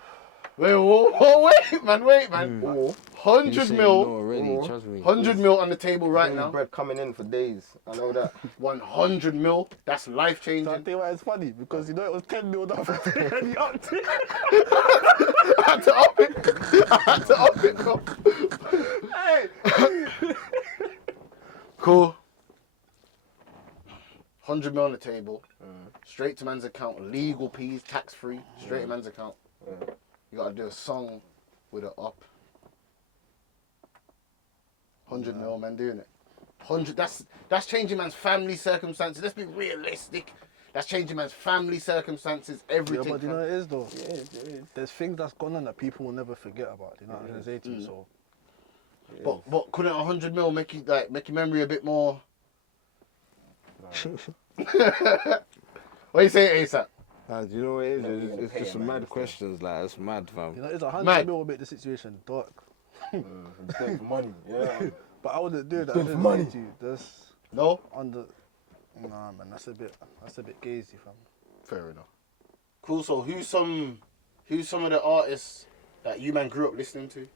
Wait, wait, man. Or 100 You mil. already, Oh. trust me. 100 mil on the table right there's now. bread coming in for days. I know that. 100 mil. That's life So I changing. think why it's funny because you know it was 10 mil down and he upped it. I had to up it. Bro. Hey. Cool. 100 mil on the table. Straight to man's account. Legal peas, tax free. Straight to man's account. Yeah. You gotta do a song with it up. 100 mil, man, doing it. 100. That's changing man's family circumstances. Let's be realistic. That's changing man's family circumstances. Yeah, Everything. but you know fam. what it is though? Yeah, it is. There's things that's gone on that people will never forget about. You know what I'm trying to say to you? So But couldn't 100 mil make your memory a bit more? What you say, ASAP? You know what it No, you're is? gonna It's pay just it, some man, mad it's questions. Like it's mad, fam. you know, it's 100 Mad. mil will make the situation dark. I'm staying for money. Yeah. But I wouldn't do that. I Spend didn't money. say to you. That's No? under. Nah, man, that's a bit gazy, fam. Fair enough. Cool. So who's some of the artists that you man grew up listening to?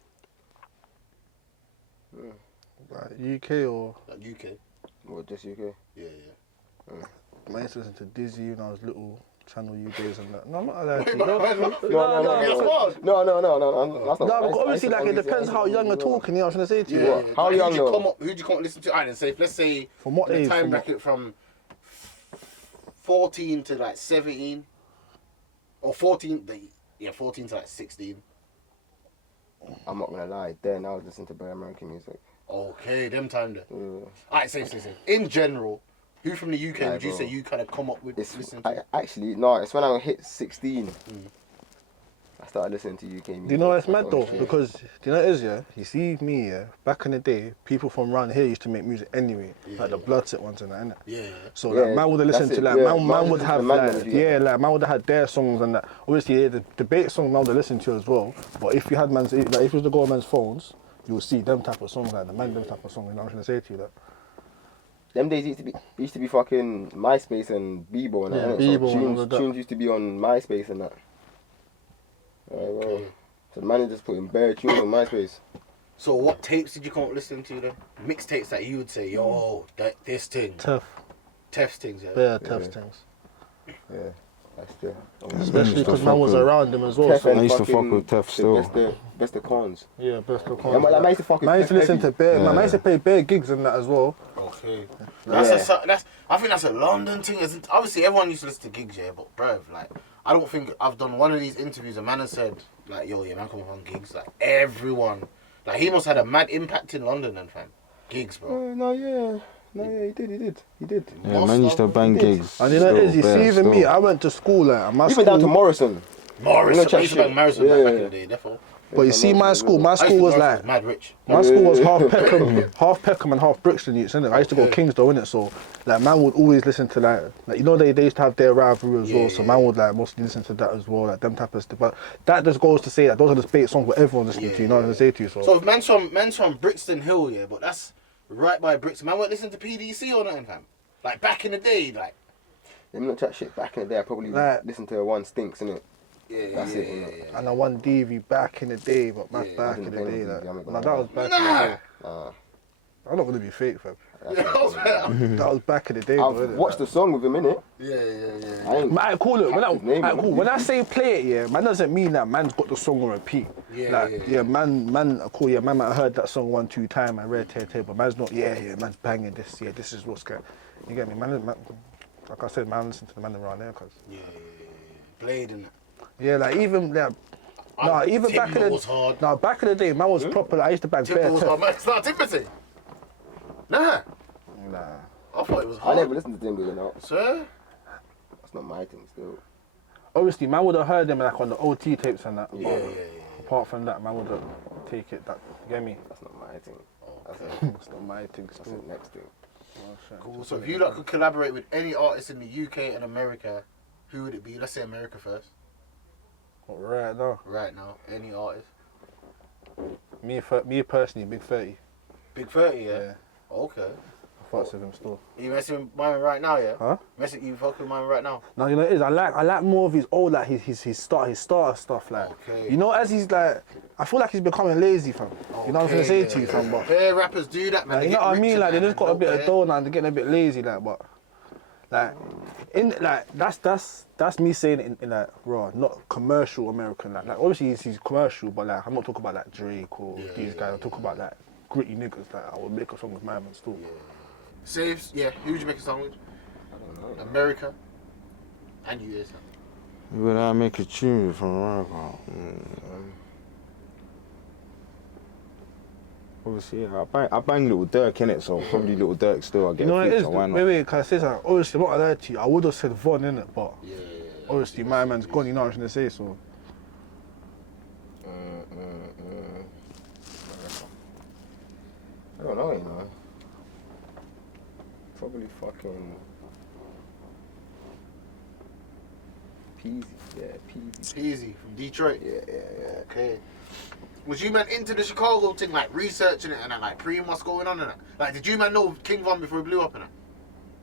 Like UK or Like UK. What, just UK? Yeah. I used to listen to Dizzy when I was little. Channel U days and that. No, I'm not allowed to. No, No, no. No. That's what. No, that's not. but I obviously, used to like, it obviously- depends how young you're talking, you know what I'm trying to say to you. Yeah. What? How young though? Who'd you come up listen to? Alright, then say let's say From what in the age? time From what- bracket from 14 to like 17, or 14 to like 16. I'm not gonna lie. Then I was listening to bare American music. Okay, them time there. Yeah. Alright, say. In general, who from the UK Nah, would you bro. say you kind of come up with listening to? Actually, no. It's when I hit 16. I started listening to UK music. Do you know what's mad though? Yeah. Because do you know what it is, yeah? You see me, yeah, back in the day, people from around here used to make music anyway. Like the Bloodset ones and that, innit? Yeah. So Yeah, like man would have listened that's to it, like yeah. man Man would listen have to man like them, yeah. yeah, like man would have had their songs and that. Obviously yeah, the debate song man would have listened to as well. But if you had man's like if you was to go on man's phones, you would see them type of songs like the man them type of songs, you know what I'm trying to say to you that. Them days used to be fucking MySpace and Bebo and that. Yeah, innit? Bebo So and all of that. tunes used to be on MySpace and that. Right, well, So the man just putting bare tunes on MySpace. So what tapes did you come up listening to then? Mixtapes that you would say, yo, this thing. Tef's things, yeah. Yeah, Tef's things. Yeah, that's true. Especially because man was around him as well. Tef So and I used to fucking fuck with Tef still. Best of cons. yeah, best of Yeah, man, I used to fuck with Man used to Tef listen heavy. to bare. Yeah. Man used to play bare gigs and that as well. Okay. Yeah. I think that's a London thing. Obviously, everyone used to listen to gigs, yeah, but bruv, like, I don't think I've done one of these interviews. A man has said, like, yo, yeah, man, come on gigs. Like, everyone, like, he must have had a mad impact in London, then, fam. Gigs, bro. No, yeah, he did. Yeah, man used to bang gigs. And you know, it is, you still, see, even still. me, I went to school, like, and my Even school, down to Morrison. Morrison, I used to bang shit. Morrison Yeah, back in yeah. the day, therefore. but you see, my school I used to was Morrison like, mad rich. my school was half Peckham and half Brixton youths, innit? I used to go Kings though, innit? So, like, man would always listen to, like you know, they used to have their rivalry as well, so man would, like, mostly listen to that as well, like, them type of stuff. But that just goes to say that those are the bait songs what everyone's listening to, you know what I'm saying to you? So if man's from Brixton Hill, yeah, but that's right by Brixton. Man, won't listen to PDC or nothing, fam. Like back in the day, like. Let me not chat shit. Back in the day, I probably Like- listened to One Stinks, innit? Yeah, That's yeah, it, yeah, innit? yeah. And I won DV back in the day, but man, Yeah, back I in the didn't day, play like, no DV, I'm no, not that was gonna back in the day. Nah. I'm not gonna be fake, fam. Yeah, That was back in the day, bro, I've innit? watched the song with him, innit? yeah. I ain't. Man, alright, cool. Look, His name, when I say play it, yeah, man doesn't mean that man's got the song on repeat. Yeah, like, yeah. man, cool. Yeah, man might have heard that song 1-2 times. I read tear, but man's not. Yeah, man's banging this. Yeah, this is what's going. You get me, man? Like I said, man, listen to the man around there, cause. Yeah. Blade and that. Yeah, like even like. Nah, even back in Timber the was hard. nah, back in the day, man was proper. Like, I used to bang bare. Timber was hard. Man, it's not Timothy. Nah. Nah. I thought it was I hard. never listened to Timber, you know. Sir? That's not my thing, still. Obviously, man would have heard them like on the OT tapes and that. Yeah, but yeah. Apart from that, man would have take it. That you get me? That's not my thing. It's not my thing. That's Still. the next thing. Oh, shit. Cool. So if you lot could collaborate with any artist in the UK and America, who would it be? Let's say America first. What, right now, Right now, any artist. me personally, Big 30. Big 30, yeah? Yeah. Okay. I fucks with him still. You messing with mine right now, yeah? Huh? You fucking with mine right now? No, you know it is. I like more of his old, like his starter stuff, like. Okay. You know, as he's like, I feel like he's becoming lazy, fam. You know what I'm gonna say to you, fam, but. Bare rappers do that, man. Like, They you know get what I rich mean? and Like they that, just got a man. bit of Okay. dough now and they're getting a bit lazy, like. But like that's me saying it in like raw, not commercial American. Like obviously he's commercial, but like I'm not talking about like Drake or these guys. I'm talking about like gritty niggas. Like I would make a song with my man still. Saves, yeah. Who would you make a song with? America and US. Would I make a tune from America? Obviously, yeah, I bang Little Dirk in it, so probably Little Dirk still. I get You know a what it is? feature, why not? Wait, can I say something? Obviously, I'm not gonna lie to you. I would have said Von in it, but Yeah. obviously my man's gone. You know what I'm trying to say? So I don't know, you know. Probably fucking Peasy. Yeah, Peasy. Peasy from Detroit. Yeah. Okay. Was you man into the Chicago thing, like researching it and that, like pre what's going on in it? Like, did you man know King Von before he blew up in it?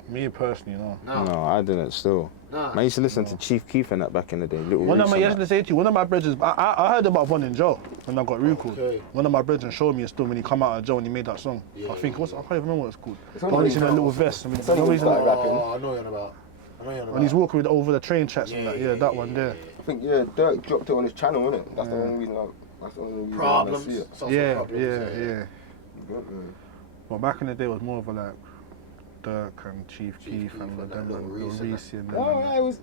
me personally, no. No, I didn't still. No. Man, I used to listen to Chief Keef and that back in the day. Little One of Reese my, and yes, that. to say to you, one of my brothers, I heard about Von in jail when I got recalled. Okay. One of my brothers showed me a story when he come out of jail and he made that song. Yeah, I think, I can't even remember what it's called. It's But only he's in a little vest. I mean, it's only he's in like rapping. Oh, I know you're on about. when he's walking with over the train tracks and that, yeah, that one there. I think Dirk dropped it on his channel, innit? That's the only reason that's the only reason I see Problems. it. Songs with Yeah, problems, yeah. But back in the day, it was more of a like Dirk and Chief Keef Keef and and then Lil Lil Reese and Reese and Oh, then. yeah, it was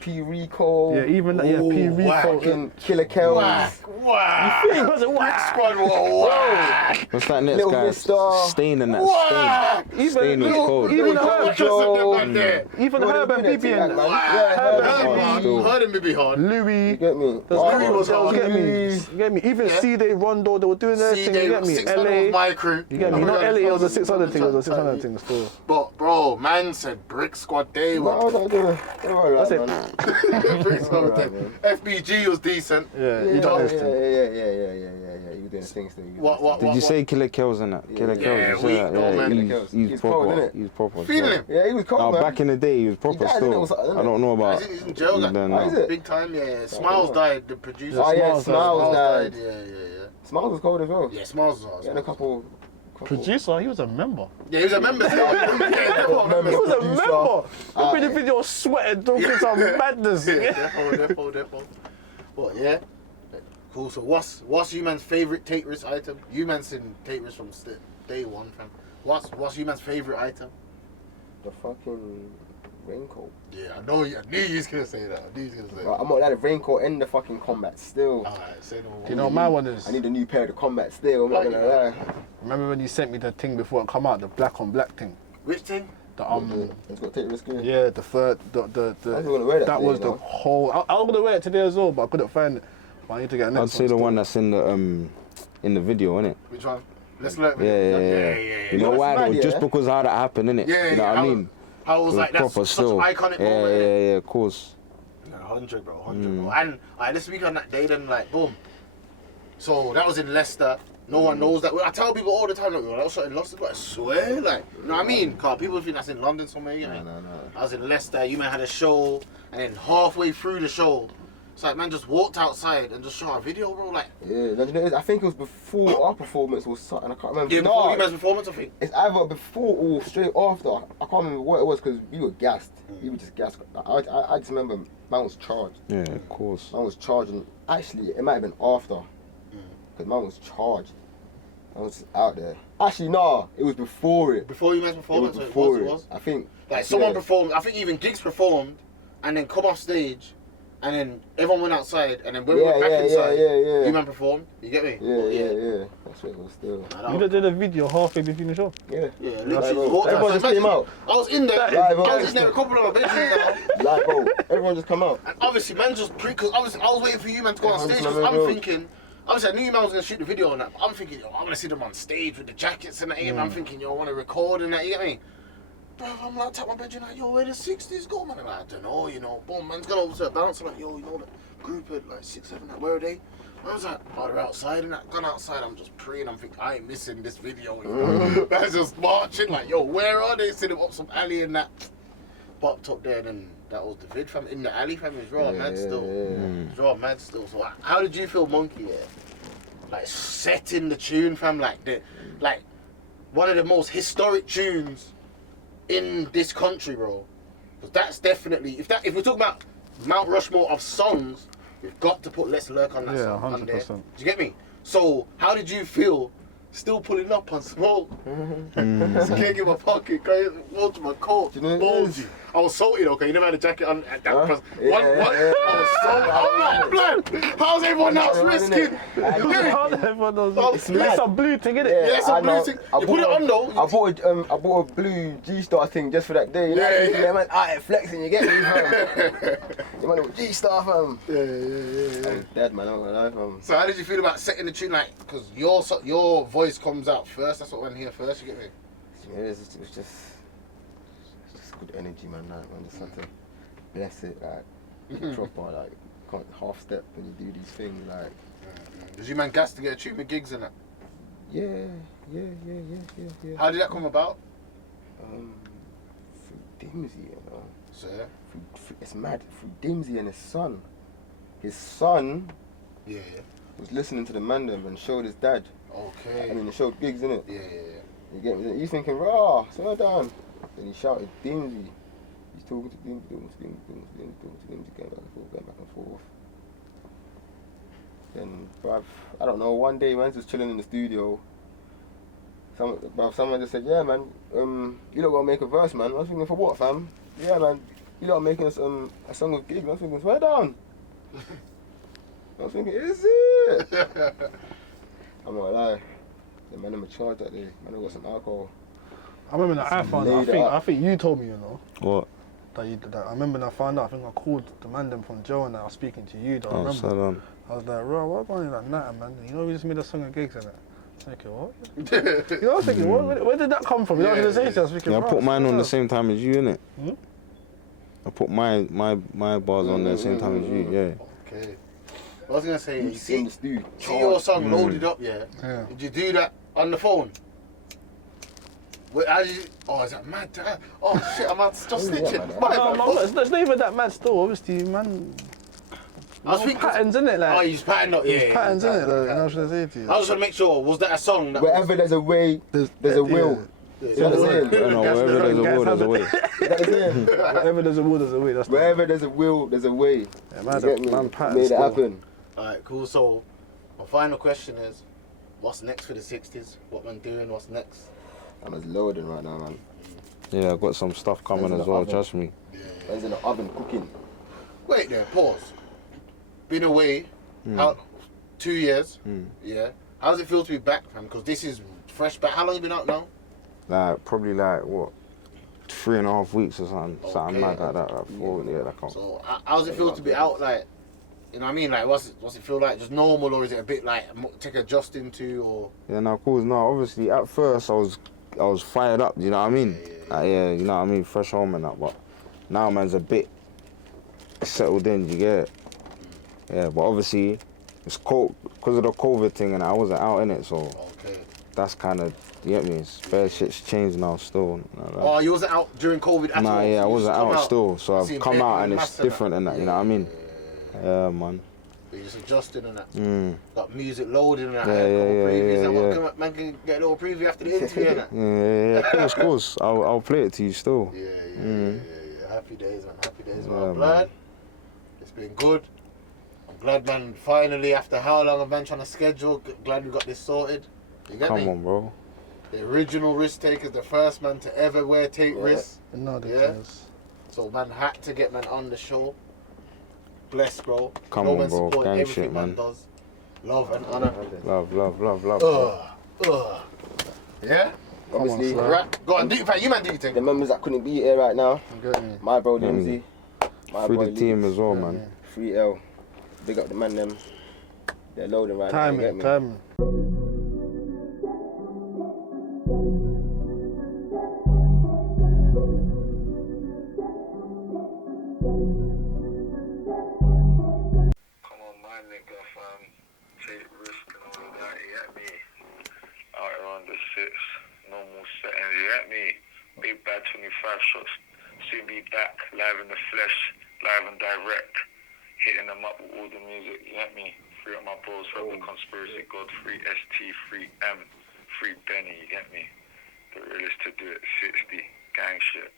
P Rico. Yeah, even that, yeah, Ooh, P. whack. Rico. fucking Killer Kells. Whack! It was a whack. Squad, whack! What's that next Little guy? Mister. Stain and that Whack! Stain. Stain was cold. Even Joe, Herb, Joe. even Well, Herb they and do that Bibi thing, and man. Whack! Yeah, Heard Herb him and hard. Bibi. Heard him Bibi hard. You Louis. get me? Louis was hard. You get me? You get me? Even Yeah. C-Day, Rondo, they were doing their thing. You get me? 600 was LA. my crew. You get me? Not LA, it was a 600 thing. It was a 600 thing still. But bro, man said Brick Squad day No, was That's it. Brick Squad day. FBG was decent. Yeah, Yeah, you got this yeah, thing. yeah. He was doing things still. What? Did you say Killer Kells and that? Killer Kells. we- Yeah, oh, man. he's cold, proper. innit? He's proper. Feeling still. him? Yeah, he was cold, No, man. back in the day, he was proper died, innit, still. or something, I don't know about. He's in jail. Like, then, Oh, is it? big time, yeah. Smiles died, the producer. Oh, yeah, Smiles Smiles died. Yeah. Smiles was cold as well. Yeah, Smiles was He had a couple. Producer, he was a member. Yeah, he was a member. He was a member. Look at the video, sweating, talking some madness. Defo. What, yeah? Cool, so what's you man's favourite take risk item? You man's seen take risk from day one, fam. What's you man's favourite item? The fucking raincoat. Yeah, I knew you was gonna say that. Right, I'm not allowed a raincoat in the fucking combat still. Alright, say no more. You know what my one is? I need a new pair of the combat still, I'm not gonna lie. Remember when you sent me the thing before it come out, the black on black thing? Which thing? The It's got to take risk in. yeah, the third, I was gonna wear that that today, was you the know. whole. I was gonna wear it today as well, but I couldn't find it. But I need to get a next I'd say the still. one that's in the video, innit? Which one? Let's learn. Yeah. You know what's why mad, though? yeah? Just because how that happened, innit? Yeah, You know what I how- mean? How was It like that's proper such an still. iconic moment. innit? Yeah, of course. 100, bro. And this week on that day, then like boom. So that was in Leicester. No one knows that. I tell people all the time, like, that was shot in Leicester, but I swear, like, you know what I mean? Cause people think that's in London somewhere. You know? No. I was in Leicester. You man had a show, and then halfway through the show, it's like man just walked outside and just shot a video, bro. Like, Yeah, you know what it is? I think it was before our performance or something, I can't remember. yeah, before you man's performance, I think. It's either before or straight after. I can't remember what it was because we were gassed. We were just gassed. I just remember man was charged. Yeah, of course. Man was charged, and actually it might have been after because man was charged. I was out there. Actually, nah, it was before it. Before you man's It was performance, before it it. was. I think. Like someone yeah. performed. I think even Giggs performed, and then come off stage, and then everyone went outside, and then when we went back inside, yeah. you man performed. You get me? Yeah. That's what it was still. You did a video halfway between the show. Yeah. Yeah, Like, literally. bro, walked everyone outside. just came out. I was in there. That is I was gangster. in there. A couple of my bedrooms now. Like, bro, everyone just come out. And obviously, man, just because obviously I was waiting for you, man, to go on Yeah, stage. I'm Because I'm bro. thinking, obviously, I knew you man was gonna shoot the video and that. But I'm thinking, yo, I want to see them on stage with the jackets and that. And I'm thinking, yo, I want to record and that. You get me? Bro, I'm like, tap my bedroom like, yo, where the 60s go, man? I'm like, I don't know, you know. Boom, man's gone over to a bouncer like, yo, you know the group at like 6, 7, like, where are they? I was like, oh, they're outside and that. Gone outside, I'm just praying. I'm thinking, I ain't missing this video. You know? Man's just marching like, yo, where are they? Sitting up some alley and that. Popped up there, and that was the vid, fam. In the alley, fam. It was raw, mad still. It was raw, mad still. So, how did you feel, Monkey? Yeah? Like setting the tune, fam. Like one of the most historic tunes in this country, bro. Because that's definitely if we're talking about Mount Rushmore of songs, we've got to put Let's Lurk on that Yeah, song. on there. 100%. Do you get me? So, how did you feel? Still pulling up on smoke. Can't get my pocket, go to my coat. Do you know what it bulgy. is? I was salty though, cause you never had a jacket on at that Huh? press. Yeah, yeah. I was salty. I'm like, blood. How's everyone else risking? How the everyone knows? It's It's mad. some blue thing, innit? Yeah, it's a I blue know. thing. I You put it bought on though. I bought a blue G-Star thing just for that day. You know? Yeah. Yeah, man, out here flexing, you get me, fam. You man, G-Star, fam. Yeah. I'm dead, man, I'm gonna lie, fam. So how did you feel about setting the tune, like, because your voice comes out first, that's what I want to hear first, you get me? Yeah, it was just good energy, man. Like, man, just have to bless it, like, proper, like, can't half step when you do these things, like. Did you man gas to get a tune with Gigs in it? Yeah. How did that come about? Through Dimsy, you know. So yeah. It's mad. Through Dimsy and his son. His son Yeah. was listening to the Mandem and showed his dad. Okay. I mean, he showed Gigs, innit? Yeah. You get me? He's thinking, raw, slow down. Then he shouted, Dimsy. He's talking to Dimsy, going back and forth. Then, bruv, I don't know, one day, man's just chilling in the studio. Someone just said, yeah, man, you lot gotta make a verse, man. I was thinking, for what, fam? Yeah, man, you lot are making a song with Gigs. I was thinking, swear down. I was thinking, is it? I'm not gonna lie. The man in charge that day. Man, I got some alcohol. I remember that I found out. Laid it up. I think you told me, you know, What? that you did that. I remember when I found out. I think I called the man them from Joe and I was speaking to you. Though. I Oh, remember. so on. I was like, bro, what going on like that, man? You know, we just made a song of Gigs in it. I was thinking, what? You know, I was thinking, where did that come from? You know what I was saying? I was thinking, Yeah, I bro, put mine on the yeah. same time as you, innit? Hmm? I put my bars on there the same time as you, yeah. Okay. I was gonna say, you in see the stew. your song loaded up, yeah? Did you do that on the phone? Wait, how did you? Oh, is that mad? Oh shit, I'm just snitching. No, it's not even that mad still, obviously, man. I was thinking patterns, innit? Like, oh, you just patterned up, yeah. Patterns, innit? Like, you know what I'm trying to say to you? I was trying to make sure, was that a song? That Wherever there's a way, there's a will. Is that the saying? No, wherever there's a will, there's a way. Is that the saying? Wherever there's a will, there's a way. That's Wherever there's a will, there's a way. Yeah, man, You get me? man patterns Made it still. happen. Alright, cool. So, my final question is, what's next for the 60s? What man doing? What's next? I'm just loading right now, man. Yeah, I got some stuff coming as well, trust me. Man's in the oven cooking. Wait there, pause. Been away, out 2 years, yeah. How does it feel to be back, fam? Because this is fresh back. How long you been out now? Like, probably like, what, 3.5 weeks or something. Something Okay. like that. Like, 4, yeah, that can't. So, how does it feel to be out, like, you know what I mean? Like, what's it feel like? Just normal, or is it a bit like, take adjusting to, or? Yeah, no, of course, no. Obviously, at first, I was fired up, you know what I mean? Yeah, you know what I mean? Fresh home and that, but now man's a bit settled in, you get it? Yeah, but obviously, it's cold, because of the COVID thing, and I wasn't out in it, so Okay. that's kind of, you get me? Bare shit's changed now still. Oh, you wasn't out during COVID at all? Nah, yeah, I So you wasn't just come out still, so I've seen come people out and it's mass different and that, you know what I mean? Yeah, man. You're just adjusting and that. Mm. Got music loaded and that. Yeah, a couple yeah, previews yeah, and yeah. what, man can get a little preview after the interview and that. Yeah, of course. I'll play it to you still. Yeah. Happy days, man. Happy days, man. Yeah, I'm glad. man. It's been good. I'm glad, man. Finally, after how long I've been trying to schedule, glad we got this sorted. You get me? Come on, bro. The original Risktaker, the first man to ever take risks. No, the Yeah. case. So man had to get man on the show. Bless, bro. Come no on, man bro. support Gang everything shit, man man. does. Love and honor. Love. Yeah? Obviously, Right. Go on, do it. You man do your thing. the members that couldn't be here right now, Get me. my bro Yeah, Lindsay, my Free boy the team Lee, as well, man. 3L, big up the man them. They're loading right now, you get Timing, me? timing. Come on, my nigga, fam. Take risk and all of that, you get me? Out here on the six, normal settings, you get me? Big bad 25 shots. Soon be back, live in the flesh, live and direct. Hitting them up with all the music, you get me? Free up my bros, help the conspiracy god, free ST, free M, free Benny, you get me? The realest to do it, 60, gang shit.